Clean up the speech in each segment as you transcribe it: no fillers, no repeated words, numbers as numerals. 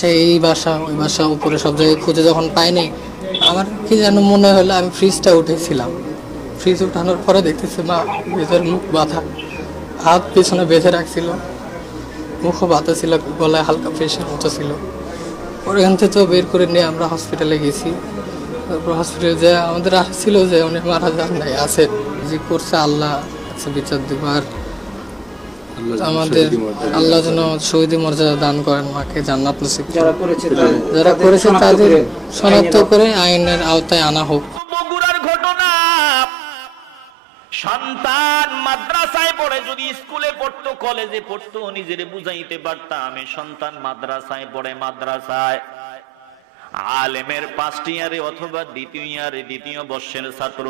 সেই বাসা ওই বাসা উপরে সব জায়গায় খুঁজে যখন পাইনি, আমার কি যেন মনে হলো আমি ফ্রিজটা উঠেছিলাম। ফ্রিজ উঠানোর পরে দেখতেছি মা ভেতর মুখ বাঁধা, হাত পিছনে বেঁধে রাখছিল, মুখও বাঁধা ছিল, গলায় হালকা প্রেশার মতো ছিল। ওখান থেকে তো বের করে নিয়ে আমরা হসপিটালে গেছি। তারপর হসপিটালে যে আমাদের আসছিল যে উনি মারা যান নাই, আছে, যে করছে আল্লাহ আছে বিচার দিব। আর আমাদের আল্লাহ যেন শহীদি মর্যাদা দান করেন, মাকে জান্নাত নসিব করেন। যারা করেছে তাদের শনাক্ত করে আইনের আওতায় আনা হোক। বগুড়ার ঘটনা, সন্তান মাদ্রাসায় পড়ে, যদি স্কুলে পড়তো কলেজে পড়তো নিজের বুঝাইতে পারতাম। সন্তান মাদ্রাসায় পড়ে, মাদ্রাসায় আলেমের 5 ইয়ারে অথবা দ্বিতীয় বর্ষের ছাত্র।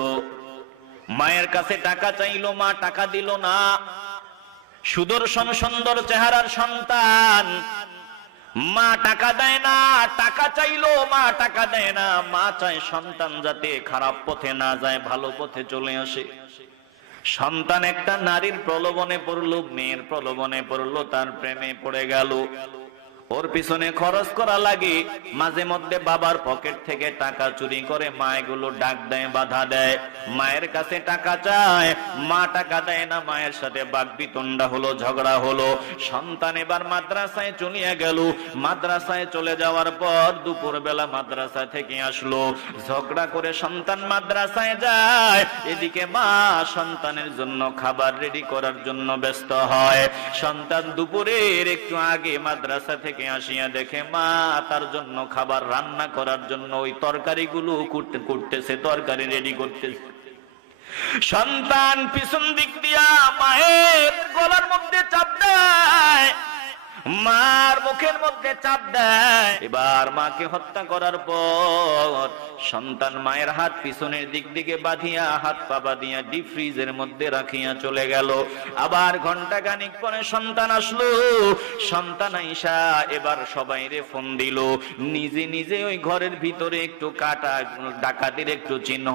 মায়ের কাছে টাকা চাইলো, মা টাকা দিল না। সুদর্শন সুন্দর চেহারার সন্তান, মা টাকা দেয় না। টাকা চাইলো, মা টাকা দেয় না। মা চায় সন্তান যাতে খারাপ পথে না যায়, ভালো পথে চলে আসে। সন্তান একটা নারীর প্রলোভনে পড়লো, মেয়ের প্রলোভনে পড়লো, তার প্রেমে পড়ে গেল। ওর পিছনে খরচ করা লাগে, মাঝে মধ্যে বাবার পকেট থেকে টাকা চুরি করে মা এগুলো ডাক দেয়, বাধা দেয়। মায়ের কাছে টাকা চায়, মা টাকা দেয় না। মায়ের সাথে বাকবিতণ্ডা হলো, ঝগড়া হলো। সন্তান এবার মাদ্রাসায় চলিয়া গেল। মাদ্রাসায় চলে যাওয়ার পর দুপুর বেলা মাদ্রাসা থেকে আসলো, ঝগড়া করে সন্তান মাদ্রাসায় যায়। এদিকে মা সন্তানের জন্য খাবার রেডি করার জন্য ব্যস্ত হয়। সন্তান দুপুরের একটু আগে মাদ্রাসা থেকে আসিয়া দেখে মা তার জন্য খাবার রান্না করার জন্য ওই তরকারিগুলো কুটতেছে, তরকারি রেডি করতেছে। সন্তান পিছন দিক দিয়া মায়ের গলার মধ্যে চাপ দেয়, মার মুখের মধ্যে চাপ দেয়। এবার মাকে হত্যা করার পর সন্তান মায়ের হাত পিছনের দিক দিকে বাঁধিয়া, হাত পা বাঁধিয়া ডিপ ফ্রিজের মধ্যে রাখিয়া চলে গেল। আবার ঘন্টা খানিক পরে সন্তান আসলো। সন্তান আইসা এবার সবাইরে ফোন দিল। নিজে নিজে ওই ঘরের ভিতরে একটু কাটা, ডাকাতির একটু চিহ্ন,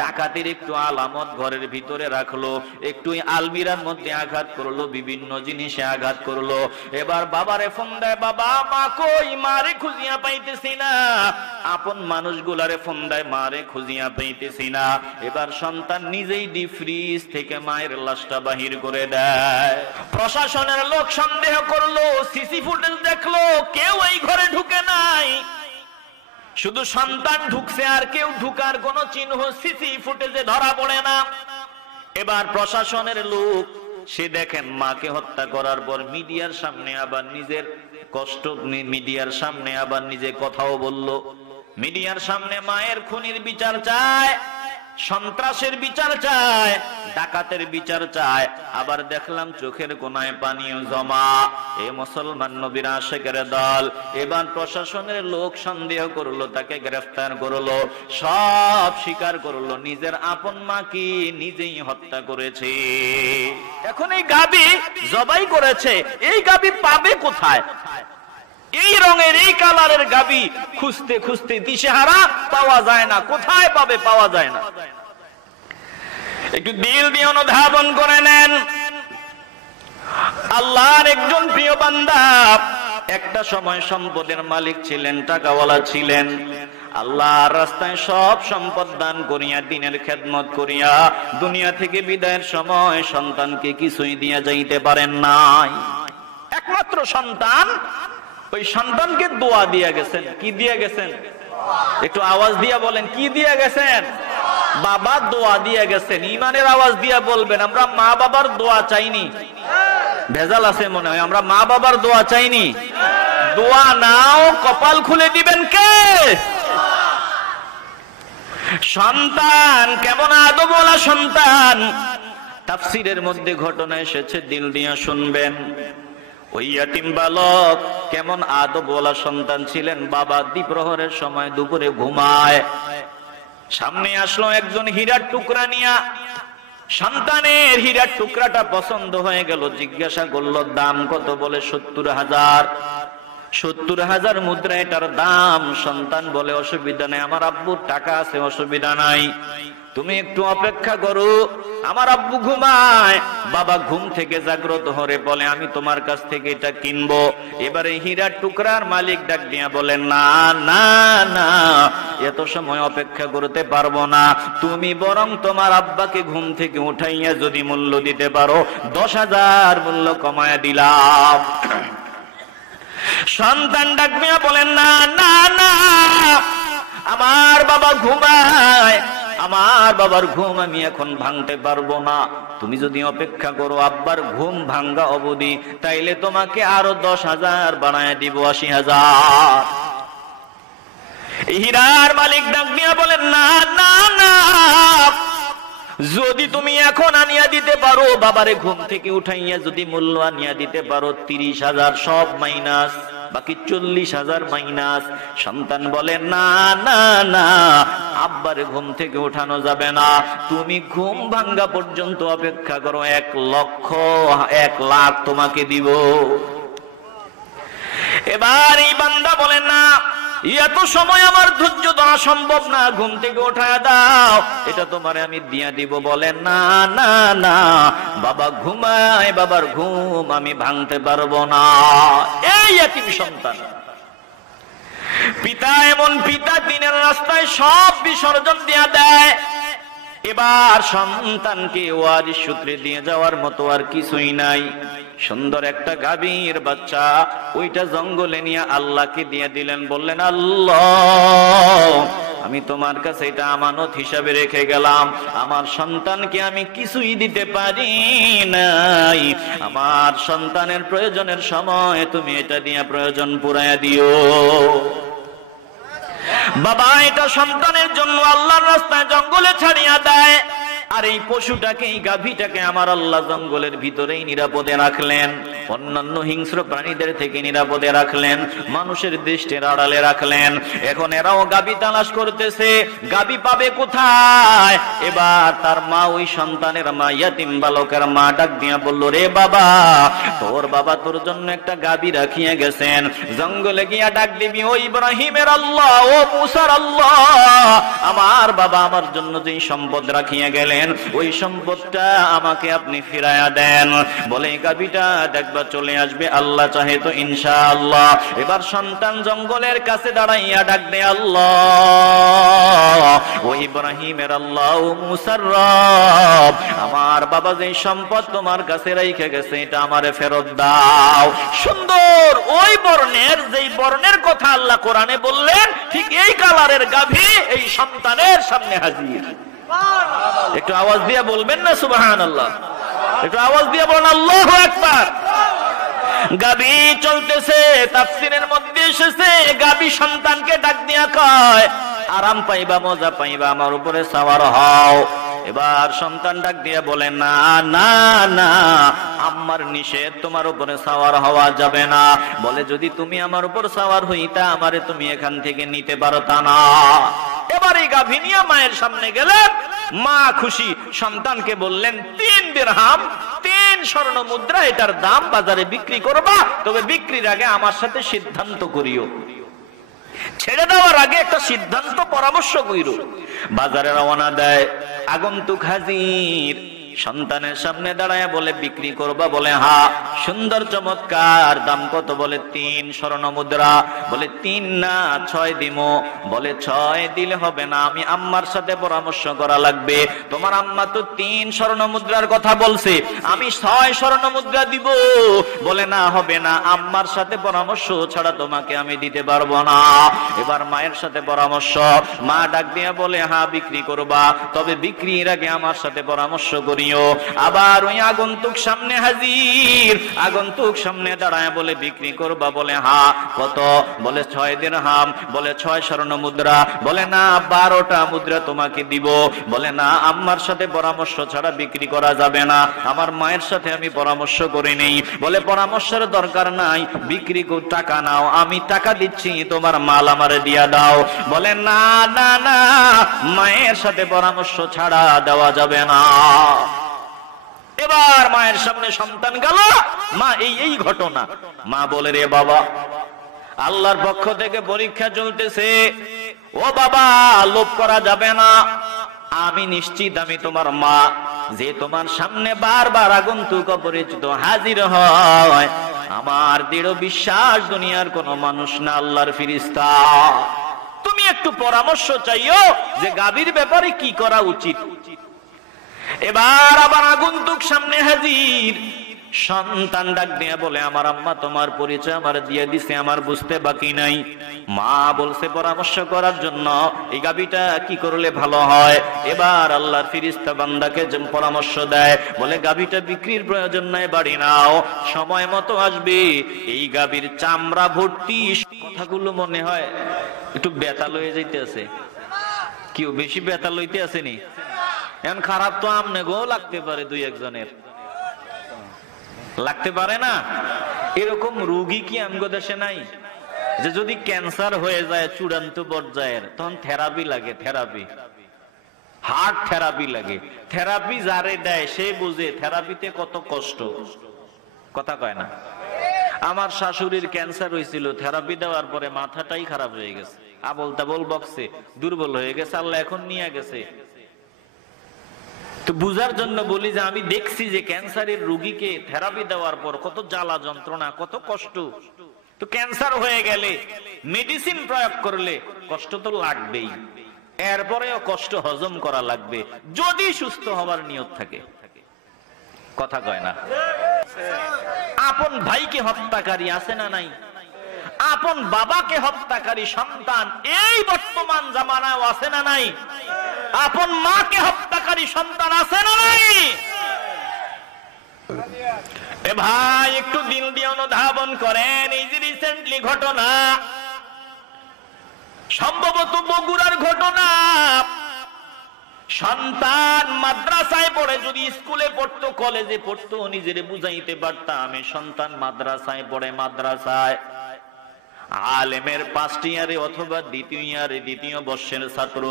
ডাকাতির একটু আলামত ঘরের ভিতরে রাখলো। একটু আলমিরার মধ্যে আঘাত করলো, বিভিন্ন জিনিসে আঘাত করলো। এবার বাবারে ফোন দেয়, বাবা মা কই, মারে খুঁজিয়া পাইতেছি না। আপন মানুষগুলারে ফোন দেয়, মারে খুঁজিয়া পাইতেছি না। এবার সন্তান নিজেই ডিপ ফ্রিজ থেকে মায়ের লাশটা বাহির করে দেয়। প্রশাসনের লোক সন্দেহ করলো, সিসি ফুটেজ দেখলো, কেউ এই ঘরে ঢুকে নাই, শুধু সন্তান ঢুকছে, আর কেউ ঢুকার কোন চিহ্ন সিসি ফুটেজে ধরা পড়ে না। এবার প্রশাসনের লোক সে দেখেন মাকে হত্যা করার পর মিডিয়ার সামনে আবার নিজের কষ্ট, মিডিয়ার সামনে আবার নিজে কথাও বলল। মিডিয়ার সামনে মায়ের খুনির বিচার চায়, সন্ত্রাসের বিচার চায়, ডাকাতের বিচার চায়। আবার দেখলাম চোখের কোনায় পানীয় জমা। এ মুসলমান নবীর আশিকের দল। এবার প্রশাসনের লোক সন্দেহ করলো, তাকে গ্রেফতার করলো, সব স্বীকার করলো, নিজের আপন মাকে নিজেই হত্যা করেছে। এখন এই গাবি জবাই করেছে, এই গাবি পাবে কোথায়? এই রঙের, এই কালারের গাবি খুঁজতে খুঁজতে দিশেহারা, পাওয়া যায় না। কোথায় পাবে? পাওয়া যায় না। একটু দিল দিয়ে অনুধাবন করে নেন। আল্লাহর একজন প্রিয় বান্দা একটা সময় সম্পদের মালিক ছিলেন, টাকাওয়ালা ছিলেন। আল্লাহর রাস্তায় সব সম্পদ দান করিয়া, দ্বীনের খেদমত করিয়া দুনিয়া থেকে বিদায়ের সময় সন্তানকে কিছুই দিয়া যাইতে পারেন নাই। একমাত্র সন্তান, ওই সন্তানকে দোয়া দিয়া গেছেন। কি দিয়া গেছেন? একটু আওয়াজ দিয়া বলেন, কি দিয়া গেছেন? বাবা দোয়া দিয়া গেছেন। ইমানের আওয়াজ দিয়া বলবেন, আমরা মা বাবার দোয়া চাইনি। ভেজাল আছে মনে হয়, আমরা মা বাবার দোয়া চাইনি। দোয়া নাও, কপাল খুলে দিবেন কে? সন্তান কেমন আদবওয়ালা সন্তান, তাফসীরের মধ্যে ঘটনা এসেছে, দিল দিয়া শুনবেন। ওই ইয়াতিম বালক কেমন আদবওয়ালা সন্তান ছিলেন। বাবা দ্বিপ্রহরের সময় দুপুরে ঘুমায়, সামনে আসলো একজন হীরার টুকরা নিয়া। সন্তানের হীরার টুকরাটা পছন্দ হয়ে গেল, জিজ্ঞাসা করলো দাম কত? বলে 70,000। 70,000 মুদ্রা এটার দাম। সন্তান বলে অসুবিধা নাই, আমার আব্বুর টাকা আছে, অসুবিধা নাই, তুমি একটু অপেক্ষা করো, আমার আব্বু ঘুমায়। বাবা ঘুম থেকে জাগ্রত হয়ে বলে আমি তোমার কাছ থেকে এটা কিনবো। এবারে হীরার টুকরার মালিক ডাক দিয়া বলেন না না না, এত সময় অপেক্ষা করতে পারবো না, তুমি বরং তোমার আব্বাকে ঘুম থেকে উঠাইয়া যদি মূল্য দিতে পারো 10,000 মূল্য কমায়া দিলাম। সন্তান ডাক দিয়া বলেন না না না, আমার বাবা ঘুমায়, আমার বাবার ঘুম আমি এখন ভাঙতে পারবো না, তুমি যদি অপেক্ষা করো আব্বার ঘুম ভাঙ্গা অবধি, তাইলে তোমাকে আরো 10,000 বানায় দিব 80,000। হীরার মালিক ডাক দিয়া বলেন না না না, যদি তুমি এখন আনিয়া দিতে পারো, বাবারে ঘুম থেকে উঠাইয়া যদি মূল্য আনিয়া দিতে পারো 30,000 সব মাইনাস, বাকি 40,000 মাইনাস। সন্তান বলে না না না, আব্বারে ঘুম থেকে উঠানো যাবে না, তুমি ঘুম ভাঙ্গা পর্যন্ত অপেক্ষা করো, 1,00,000 তোমাকে দিব। এবার এই বান্দা বলেন না, এত সময় আমার ধৈর্য ধরা সম্ভব না, ঘুম থেকে উঠায় দাও, এটা তোমারে আমি দিয়া দিব। বলেন না না না, বাবা ঘুমায়, বাবার ঘুম আমি ভাঙতে পারবো না। এই এতিম সন্তান, পিতা এমন পিতা দিনের রাস্তায় সব বিসর্জন দিয়া দেয়। এবার সন্তানকে ওয়ারিশ সূত্রে দিয়ে যাওয়ার মতো আর কিছুই নাই। সুন্দর একটা গাভীর বাচ্চা, ওইটা জঙ্গলে নিয়ে আল্লাহকে দিয়ে দিলেন, বললেন আল্লাহ আমি তোমার কাছে এটা আমানত হিসাবে রেখে গেলাম, আমার সন্তানকে আমি কিছুই দিতে পারি নাই, আমার সন্তানের প্রয়োজনের সময় তুমি এটা দিয়ে প্রয়োজন পুরাইয়া দিও। বাবা এটা সন্তানের জন্য আল্লাহর রাস্তায় জঙ্গলে ছাড়িয়া দেয়, আর এই পশুটাকে, এই গাভীটাকে আমার আল্লাহ জঙ্গলের ভিতরেই নিরাপদে রাখলেন, অন্যান্য হিংস্র প্রাণীদের থেকে নিরাপদে রাখলেন, মানুষের দৃষ্টির আড়ালে রাখলেন। এখন এরাও গাভী তালাশ করতেছে, গাভী পাবে কোথায়? এবার তার মা, ওই সন্তানের মা, ইয়াতিম বালকের মা ডাক দিয়া বলল, রে বাবা, তোর বাবা তোর জন্য একটা গাভী রাখিয়া গেছেন, জঙ্গলে গিয়া ডাক দিবি, ও ইব্রাহিমের আল্লাহ, ও মুসার আল্লাহ, আমার বাবা আমার জন্য যেই সম্পদ রাখিয়া গেলেন ওই সম্পদটা আমাকে আপনি ফিরাইয়া দেন। বলে গাভীটা দেখবা চলে আসবে, আল্লাহ চাহে তো ইনশাআল্লাহ। এবার সন্তান জঙ্গলের কাছে দাঁড়াইয়া ডাক দে, আল্লাহ, ও ইব্রাহিমের আল্লাহ, ও মুসার রব, আমার বাবা যেই সম্পদ তোমার কাছে রাইখে গেছে এটা আমারে ফেরত দাও। সুন্দর ওই বর্ণের, যেই বর্ণের কথা আল্লাহ কোরআনে বললেন, ঠিক এই কালারের গাভী এই সন্তানের সামনে হাজির। একটু আওয়াজ দিয়ে বলবেন না সুবহানাল্লাহ? একটু আওয়াজ দিয়ে বলেন আল্লাহু আকবার। গাভী চলতেছে, তাফসীরের মধ্যে এসেছে গাভী সন্তানকে ডাক দিয়া কয়, আরাম পাইবা, মজা পাইবা, আমার উপরে সওয়ার হও। এবার সন্তান ডাক দিয়ে বলে, না না না, আম্মার নিষেধ, তোমার উপরে সওয়ার হওয়া যাবে না। বলে যদি তুমি আমার উপর সওয়ার হইতা, আমারে তুমি এখান থেকে নিতে পারতা না। এবার এই গাভী নিয়ে মায়ের সামনে গেলেন, মা খুশি, সন্তানকে বললেন 3 দিরহাম, 3 স্বর্ণ মুদ্রা এটার দাম, বাজারে বিক্রি করবা, তবে বিক্রির আগে আমার সাথে সিদ্ধান্ত করিও, ছেড়ে দেওয়ার আগে একটা সিদ্ধান্ত পরামর্শ কইরো। বাজারে রওনা দেয়, আগন্তুক হাজির, সন্তানের সামনে দাঁড়ায় বলে বিক্রি করবা? বলে হা। সুন্দর চমৎকার, দাম কত? বলে 3 স্বর্ণ মুদ্রা। বলে 3 না 6 দিমো। বলে 6 দিলে হবে না, আমি আম্মার সাথে পরামর্শ করা লাগবে, তোমার আম্মা তো 3 স্বর্ণ মুদ্রার কথা বলছে, আমি 6 স্বর্ণ মুদ্রা দিব। বলে না, হবে না, আম্মার সাথে পরামর্শ ছাড়া তোমাকে আমি দিতে পারবো না। এবার মায়ের সাথে পরামর্শ, মা ডাক দিয়া বলে হ্যাঁ বিক্রি করবা, তবে বিক্রির আগে আমার সাথে পরামর্শ করিও। আবার ওই আগন্তুক সামনে হাজির, আগন্তুক সামনে দাঁড়ায় বলে বিক্রি করবা? বলে হ্যাঁ। কত? বলে 6 দিরহাম। বলে 6 স্বর্ণ মুদ্রা। বলে না, 12টা মুদ্রা তোমাকে দিব। বলে না, আম্মার সাথে পরামর্শ ছাড়া বিক্রি করা যাবে না, আমার মায়ের সাথে আমি পরামর্শ করে নেই। বলে পরামর্শের দরকার নাই, বিক্রি টাকা নাও, আমি টাকা দিচ্ছি, তোমার মাল আমারে দিয়া দাও। বলে না না না, মায়ের সাথে পরামর্শ ছাড়া দেওয়া যাবে না। এবার মায়ের সামনে সন্তান গেল, মা এই ঘটনা। মা বলে, রে বাবা, আল্লাহর পক্ষ থেকে পরীক্ষা চলতেছে। ও বাবা, লোভ করা যাবে না। আমি নিশ্চিত আমি তোমার মা, যে তোমার সামনে বারবার আগন্তুক অপরিচিত হাজির হয়। আমার দৃঢ় বিশ্বাস দুনিয়ার কোন মানুষ না, আল্লাহর ফেরেশতা। তুমি একটু পরামর্শ চাইও যে গাভীর ব্যাপারে কি করা উচিত। এবার আবার আগন্তুক সামনে হাজির। সন্তান ডাক দিয়ে বলে, আমার আম্মা তোমার পরিচয় আমার দিয়ে দিছে, আমার বুঝতে বাকি নাই। মা বলছে পরামর্শ করার জন্য এই গাভীটা কি করলে ভালো হয়। এবার আল্লাহর ফেরেশতা বান্দাকে পরামর্শ দেয়, বলে গাভীটা বিক্রির প্রয়োজন নাই, বাড়ি নাও, সময় মতো আসবে। এই গাভীর চামড়া ভর্তি। কথাগুলো মনে হয় একটু বেতাল হয়ে যাইতে আছে। কেউ বেশি বেতাল হইতে আসেনি? এখন খারাপ তো আমনে গো লাগতে পারে, দুই একজনের লাগতে পারে না। এরকম রোগী কি আমগো দেশে নাই? যে যদি ক্যান্সার হয়ে যায় চূড়ান্ত পর্যায়ের, তখন থেরাপি লাগে, থেরাপি, হার্ট থেরাপি লাগে। থেরাপি যারে দেয় সে বুঝে থেরাপিতে কত কষ্ট। কথা কয় না? আমার শাশুড়ির ক্যান্সার হয়েছিল, থেরাপি দেওয়ার পরে মাথাটাই খারাপ হয়ে গেছে, আবল তাবল বকছে, দুর্বল হয়ে গেছে, আল্লাহ এখন নিয়ে গেছে। তো বুঝার জন্য বলি যে আমি দেখছি যে ক্যান্সারের রোগীকে থেরাপি দেওয়ার পর কত জ্বালা যন্ত্রণা, কত কষ্ট। তো ক্যান্সার হয়ে গেলে মেডিসিন প্রয়োগ করলে কষ্ট তো লাগবেই, এরপরেও কষ্ট হজম করা লাগবে যদি সুস্থ হওয়ার নিয়ত থাকে। কথা কয় না? আপন ভাইকে হত্যাকারী আছে না নাই? আপন বাবাকে হত্যাকারী সন্তান এই বর্তমান জামানায় আছে না নাই? আপন মাকে হত্যাকারী সন্তান আছে না নাই? এ ভাই, একটু দিল দিয়ে অনুধাবন করেন। এই যে রিসেন্টলি ঘটনা, সম্ভবত বগুড়ার ঘটনা। সন্তান মাদ্রাসায় পড়ে, যদি স্কুলে পড়তো কলেজে পড়তো নিজেরে বুঝাইতে পারতাম এই সন্তান মাদ্রাসায় পড়ে, মাদ্রাসায় আলেমের 5 ইয়ারে অথবা 2য় ইয়ারে 2য় বর্ষের ছাত্র।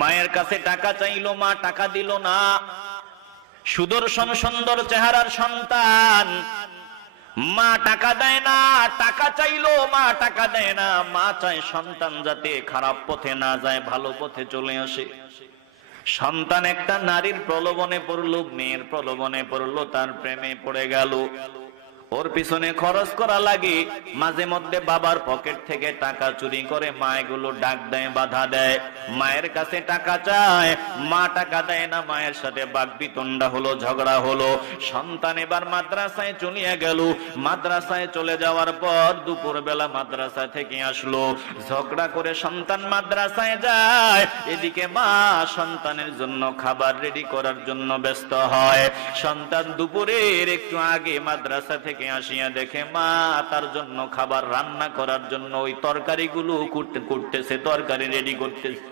মায়ের কাছে টাকা চাইলো, মা টাকা দিল না। সুদর্শন সুন্দর চেহারার সন্তান, মা টাকা দেয় না। টাকা চাইলো, মা টাকা দেয় না। মা চায় সন্তান যাতে খারাপ পথে না যায়, ভালো পথে চলে আসে। সন্তান একটা নারীর প্রলোভনে পড়লো, মেয়ের প্রলোভনে পড়লো, তার প্রেমে পড়ে গেল। ওর পিছনে খরচ করা লাগে, মাঝে মধ্যে বাবার পকেট থেকে টাকা চুরি করে মা এগুলো ডাক দেয়, বাধা দেয়। মায়ের কাছে টাকা চায়, মা টাকা দেয় না। মায়ের সাথে বাকবিতণ্ডা হলো, ঝগড়া হলো। সন্তান এবার মাদ্রাসায় চলিয়া গেল। মাদ্রাসায় চলে যাওয়ার পর দুপুর বেলা মাদ্রাসা থেকে আসলো, ঝগড়া করে সন্তান মাদ্রাসায় যায়। এদিকে মা সন্তানের জন্য খাবার রেডি করার জন্য ব্যস্ত হয়। সন্তান দুপুরের একটু আগে মাদ্রাসা থেকে আসিয়া দেখে মা তার জন্য খাবার রান্না করার জন্য ওই তরকারিগুলো করতেছে, তরকারি রেডি করতেছে।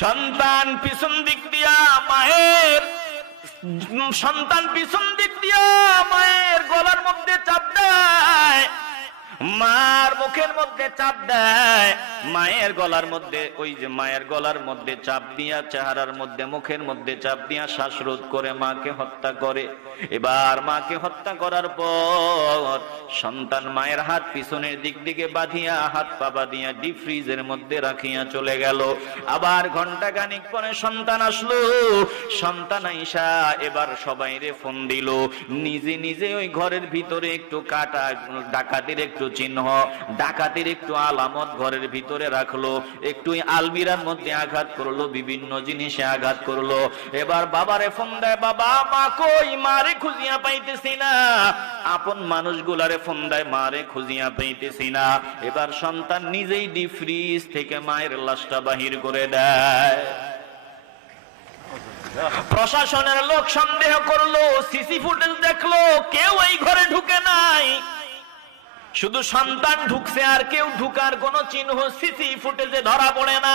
সন্তান পিছন দিক দিয়া মায়ের গলার মধ্যে চাপ দেয়, মার মুখের মধ্যে চাপ দেয়। মায়ের গলার মধ্যে, ওই যে মায়ের গলার মধ্যে চাপ দিয়া, চেহারার মধ্যে, মুখের মধ্যে চাপ দিয়া শ্বাসরোধ করে মাকে হত্যা করে। এবার মাকে হত্যা করার পর সন্তান মায়ের হাত পিছনের দিক দিকে বাঁধিয়া, হাত পা বাঁধিয়া ডিপ ফ্রিজের মধ্যে রাখিয়া চলে গেল। আবার ঘন্টা খানিক পরে সন্তান আসলো। সন্তান আইসা এবার সবাইরে ফোন দিল। নিজে নিজে ওই ঘরের ভিতরে একটু কাটা, ডাকাতির একটু চিহ্ন, ডাকাতির একটু আলামত ঘরের ভিতরে রাখলো। একটু আলমিরার মধ্যে আঘাত করলো, বিভিন্ন জিনিসে আঘাত করলো। এবার বাবারে ফোন দেয়, বাবা মা কই, মারে খুঁজিয়া পাইতেছি না। আপন মানুষগুলারে ফোন দেয়, মারে খুঁজিয়া পাইতেছি না। এবার সন্তান নিজেই ডিপ ফ্রিজ থেকে মায়ের লাশটা বাহির করে দেয়। প্রশাসনের লোক সন্দেহ করলো, সিসি ফুটেজ দেখলো, কেউ এই ঘরে ঢুকে নাই, শুধু সন্তান ঢুকছে, আর কেউ ঢুকার কোন চিহ্ন সিসি ফুটেজে ধরা পড়ে না।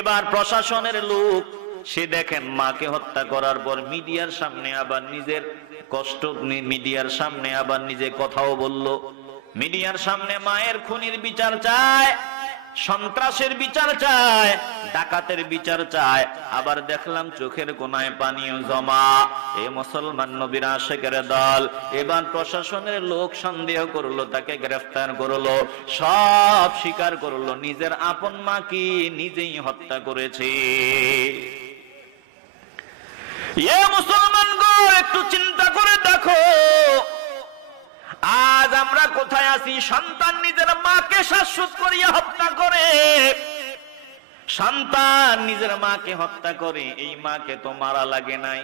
এবার প্রশাসনের লোক সে দেখেন মাকে হত্যা করার পর মিডিয়ার সামনে আবার নিজের কষ্ট, মিডিয়ার সামনে আবার নিজে কথাও বলল। মিডিয়ার সামনে মায়ের খুনির বিচার চায়। সন্ত্রাসের বিচার চায়, ডাকাতের বিচার চায়, আবার দেখলাম চোখের কোনায় পানীয় জমা। এ মুসলমান নবীর আশিকের দল এবার প্রশাসনের লোক সন্দেহ করলো, তাকে গ্রেফতার করলো, সব স্বীকার করলো নিজের আপন মাকে নিজেই হত্যা করেছে। এ মুসলমান গো, একটু চিন্তা করে দেখো আজ আমরা কোথায় আছি। সন্তান নিজের মাকে শ্বাসরোধ করিয়া হত্যা করে, সন্তান নিজের মাকে হত্যা করে। এই মাকে তো মারা লাগে নাই,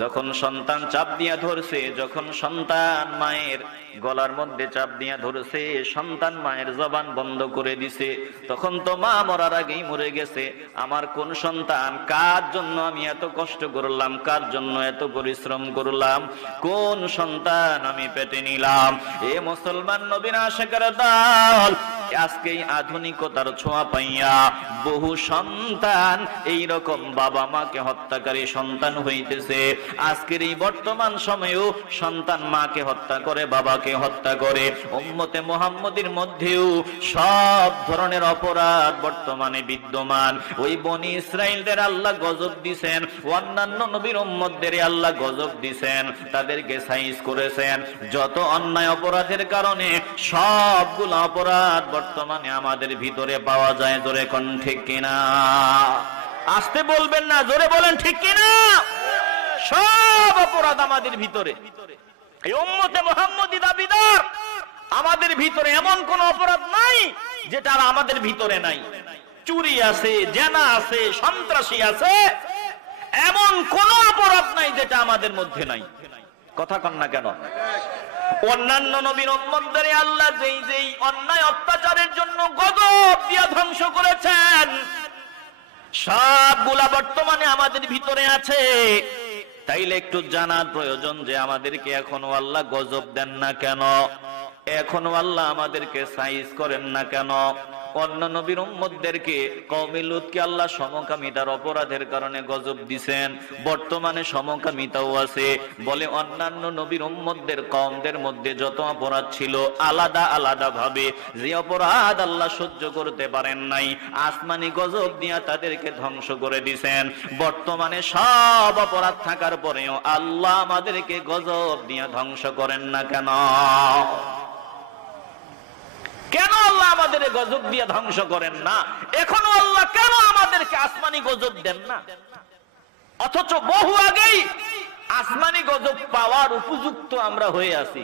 যখন সন্তান চাপ দিয়া ধরছে, যখন সন্তান মায়ের গলার মধ্যে চাপ দিয়া ধরছে, সন্তান মায়ের জবান বন্ধ করে দিছে, তখন তো মা মরার আগেই মরে গেছে। আমার কোন সন্তান, কার জন্য আমি এত কষ্ট করলাম, কার জন্য এত পরিশ্রম করলাম, কোন সন্তান আমি পেটে নিলাম। এ মুসলমান নবীর আশিকের দল, আজকে এই আধুনিকতার ছোঁয়া পাইয়া বহু সন্তান এই রকম বাবা মাকে হত্যাকারী সন্তান হইতেছে। আজকের এই বর্তমান সময়েও সন্তান মাকে হত্যা করে, বাবাকে হত্যা করে। উম্মতে মুহাম্মদীর মধ্যেও সব ধরনের অপরাধ বর্তমানে বিদ্যমান। ওই বনি ইসরাইলদের আল্লাহ গজব দিছেন, অন্যান্য নবীর উম্মতদের আল্লাহ গজব দিছেন, তাদেরকে সাইজ করেছেন। যত অন্যায় অপরাধের কারণে সবগুলো অপরাধ বর্তমানে আমাদের ভিতরে পাওয়া যায়। জোরে কোন ঠিক কিনা? আসতে বলবেন না, জোরে বলেন ঠিক কিনা? সব অপরাধ আমাদের ভিতরে। এই উম্মতে মুহাম্মদী দাবিদার, আমাদের ভিতরে এমন কোন অপরাধ নাই যেটা আমাদের ভিতরে নাই। চুরি আছে, জেনা আছে, সন্ত্রাসী আছে, এমন কোন অপরাধ নাই যেটা আমাদের মধ্যে নাই। কথা কন না কেন? অন্যান্য নবীর উম্মতদের আল্লাহ যেই যেই অন্যায় অত্যাচারের জন্য গজব দিয়া ধ্বংস করেছেন, সবগুলা বর্তমানে আমাদের ভিতরে আছে। তাইলে একটু জানার প্রয়োজন যে আমাদেরকে এখনো আল্লাহ গজব দেন না কেন, এখনো আল্লাহ আমাদেরকে সাইজ করেন না কেন? অন্য নবীর উম্মতদেরকে, কওমে লূতকে আল্লাহ সমকামিতার অপরাধের কারণে গজব দিবেন, বর্তমানে সমকামিতাও আছে। বলে অন্যান্য নবীর উম্মতদের কওমদের মধ্যে যত অপরাধ ছিল আলাদা আলাদা ভাবে, যে অপরাধ আল্লাহ সহ্য করতে পারেন নাই, আসমানি গজব দিয়া তাদেরকে ধ্বংস করে দিবেন। বর্তমানে সব অপরাধ থাকার পরেও আল্লাহ আমাদেরকে গজব দিয়া ধ্বংস করেন না কেন? কেন আল্লাহ আমাদের গজব দিয়ে ধ্বংস করেন না? এখনো আল্লাহ কেন আমাদেরকে আসমানি গজব দেন না? অথচ বহু আগেই আসমানি গজব পাওয়ার উপযুক্ত আমরা হয়ে আছি।